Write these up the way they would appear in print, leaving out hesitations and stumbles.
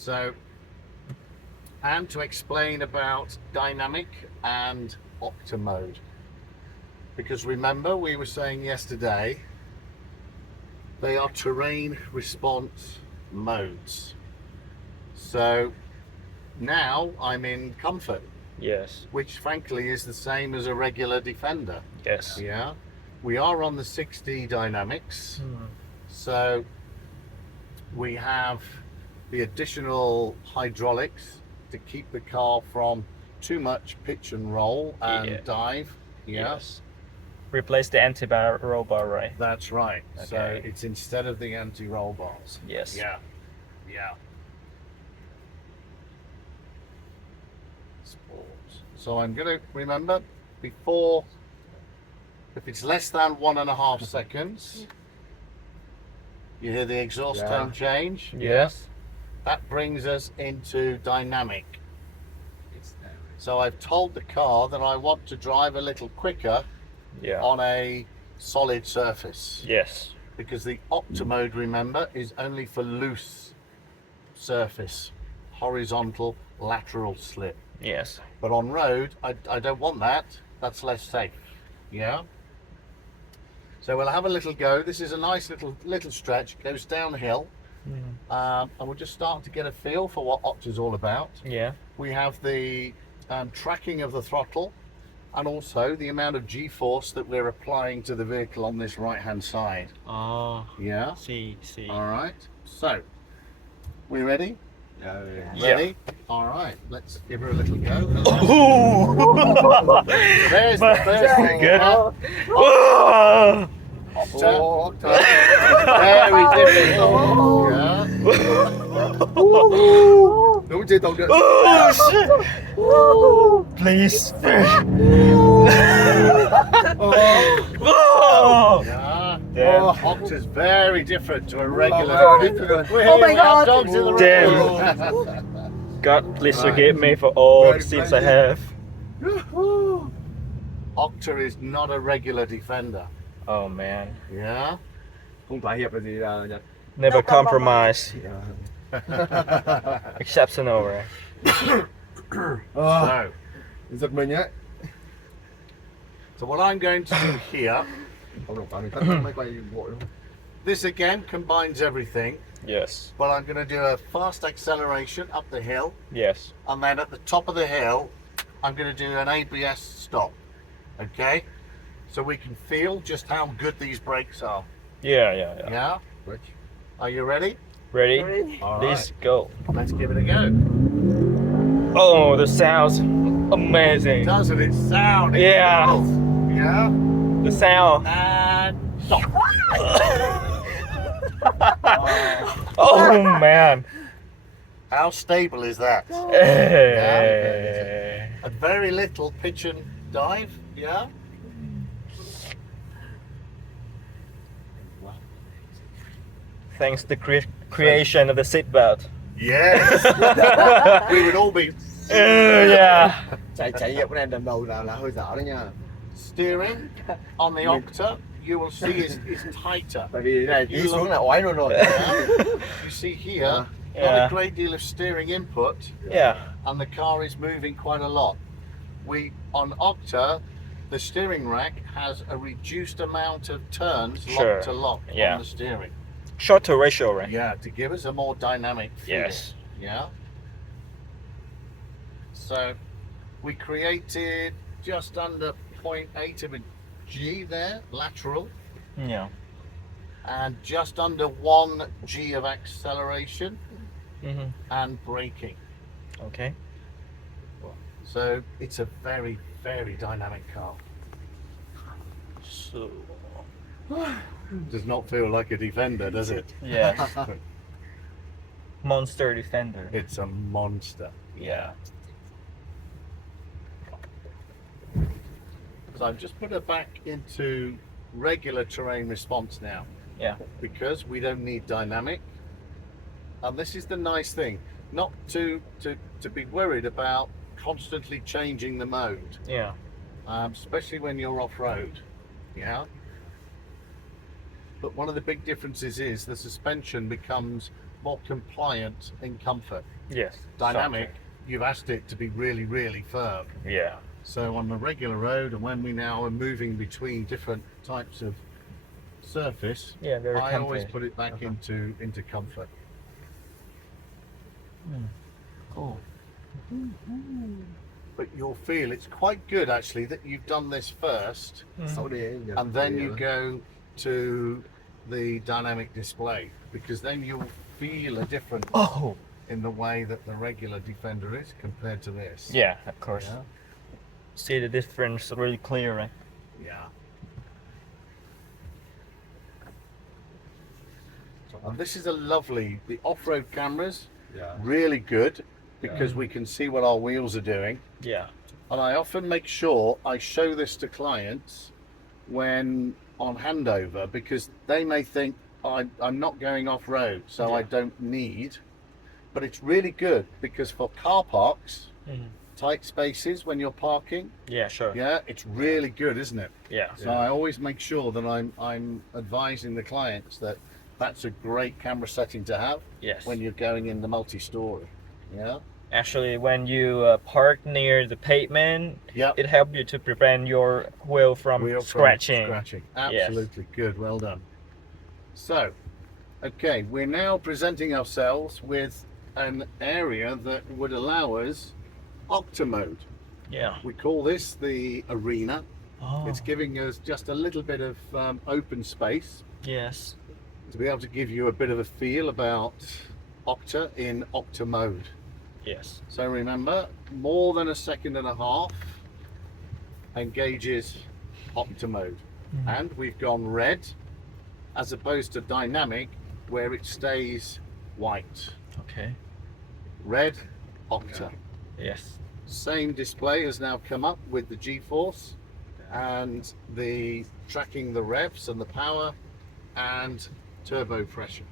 So, and to explain about dynamic and OCTA mode. Because remember, we were saying yesterday, they are terrain response modes. So now I'm in comfort, Yes. which frankly is the same as a regular Defender. Yes. Yeah, we are on the 6D dynamics. Hmm. So we have the additional hydraulics to keep the car from too much pitch and roll and Yeah. dive. Yeah, Yes. Replace the anti-roll bar, right? that's right. So Okay. it's instead of the anti-roll bars. Yes. Yeah, yeah. So I'm going to remember before, if it's less than 1.5 seconds, you hear the exhaust tone change. Yes. That brings us into dynamic. So I've told the car that I want to drive a little quicker Yeah. on a solid surface. Yes. Because the OCTA mode, remember, is only for loose surface, horizontal, lateral slip. Yes. But on road, I don't want that. That's less safe. Yeah. So we'll have a little go. This is a nice little stretch. It goes downhill, and we're just starting to get a feel for what OCTA's all about. Yeah. We have the tracking of the throttle, and also the amount of G-force that we're applying to the vehicle on this right-hand side. Oh. Yeah. See. All right. So, we ready? Yeah. Ready? All right. Let's give her a little go. Ooh. There's the first thing. Good. OCTA. Oh, Very difficult. Yeah. đúng chưa tàu điện. Oh shit! Please. Oh. Yeah. Damn. OCTA's very different to a regular. Oh, different. We're here, my we have God. dogs in the Damn. room. God, please forgive me for all the sins I have. OCTA is not a regular Defender. Oh man. Yeah. Không thỏa hiệp là gì là Nhật. Never compromise. Yeah. Exceptional, right? So, Giật mình ấy. so what I'm going to do here, Không đồng phạm mình tắt máy quay vội luôn. this again combines everything, Yes. but I'm going to do a fast acceleration up the hill, Yes. and then at the top of the hill, I'm going to do an ABS stop. Okay? So we can feel just how good these brakes are. Yeah. Yeah? Are you ready? Ready? All Please go. Let's give it a go. Oh, the sounds amazing. Doesn't it sound Yeah. incredible? Yeah? The sound. And stop. Oh man. How stable is that? Hey. A very little pitch and dive, yeah? Thanks to the creation of the seatbelt. Yes. We would all be Yeah. Trải nghiệm cái này lần đầu là hơi dở đấy nha. steering on the OCTA. You will see is tighter. Tại vì cái này tí xuống là ói luôn rồi. You see here, not a Yeah. great deal of steering input, Yeah. and the car is moving quite a lot. On OCTA, the steering rack has a reduced amount of turns Sure. lock to lock Yeah. on the steering. Shorter ratio, right? Yeah, to give us a more dynamic feel. Yes. Yeah. So we created just under 0.8 of a G there, lateral, Yeah. and just under 1 G of acceleration Mm-hmm. and braking. Okay. So it's a very, very dynamic car. So. Does not feel like a Defender, does it? Yes. Monster Defender. It's a monster. Yeah. So I've just put it back into regular terrain response now. Yeah. Because we don't need dynamic. And this is the nice thing, not to be worried about constantly changing the mode, Yeah. especially when you're off-road. Yeah. But one of the big differences is the suspension becomes more compliant in comfort. Yes. Dynamic, you've asked it to be really, really firm. Something. Yeah. So on the regular road, and when we now are moving between different types of surface, Yeah, very I always comfy. put it back into comfort. Cool. But you'll feel it's quite good actually that you've done this first, Sau đi and then you go to the dynamic display, because then you'll feel a difference Oh. in the way that the regular Defender is compared to this. Yeah, of course. Yeah. See the difference really clear, right? Yeah. And this is a lovely, the off-road cameras, Yeah. really good, because we can see what our wheels are doing. Yeah. And I often make sure I show this to clients when on handover, because they may think I'm not going off-road, so I Yeah. don't need. But it's really good because for car parks, tight spaces when you're parking, Yeah, sure. yeah, it's really good, isn't it? Yeah. So I always make sure that I'm advising the clients that that's a great camera setting to have Yes. when you're going in the multi-story. Yeah. Actually, when you park near the pavement, Yep. it helps you to prevent your wheel from Wheel from scratching. Scratching. Absolutely good. Well done. So, okay, we're now presenting ourselves with an area that would allow us OCTA mode. Yeah. We call this the arena. Oh. It's giving us just a little bit of open space Yes. to be able to give you a bit of a feel about OCTA in OCTA mode. Yes. So remember, more than a second and a half engages OCTA mode. And we've gone red as opposed to dynamic where it stays white. Okay. Red, OCTA. Yes. Same display has now come up with the G-force and the tracking the revs and the power and turbo pressure.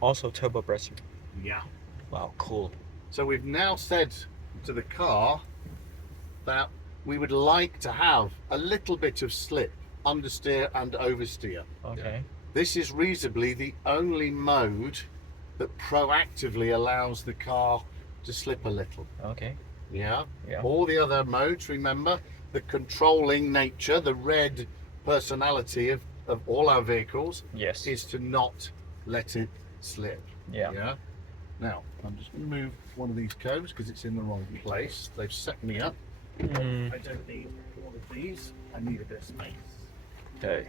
Also turbo pressure. Yeah. Wow, cool. So we've now said to the car that we would like to have a little bit of slip, understeer and oversteer. Okay. This is reasonably the only mode that proactively allows the car to slip a little. Okay. Yeah. Yeah. All the other modes, remember, the controlling nature, the red personality of all our vehicles Yes. is to not let it slip. Yeah. Yeah. Now, I'm just going to move one of these cones because it's in the wrong place. They've set me up. I don't need all of these. I need a bit of space. Okay.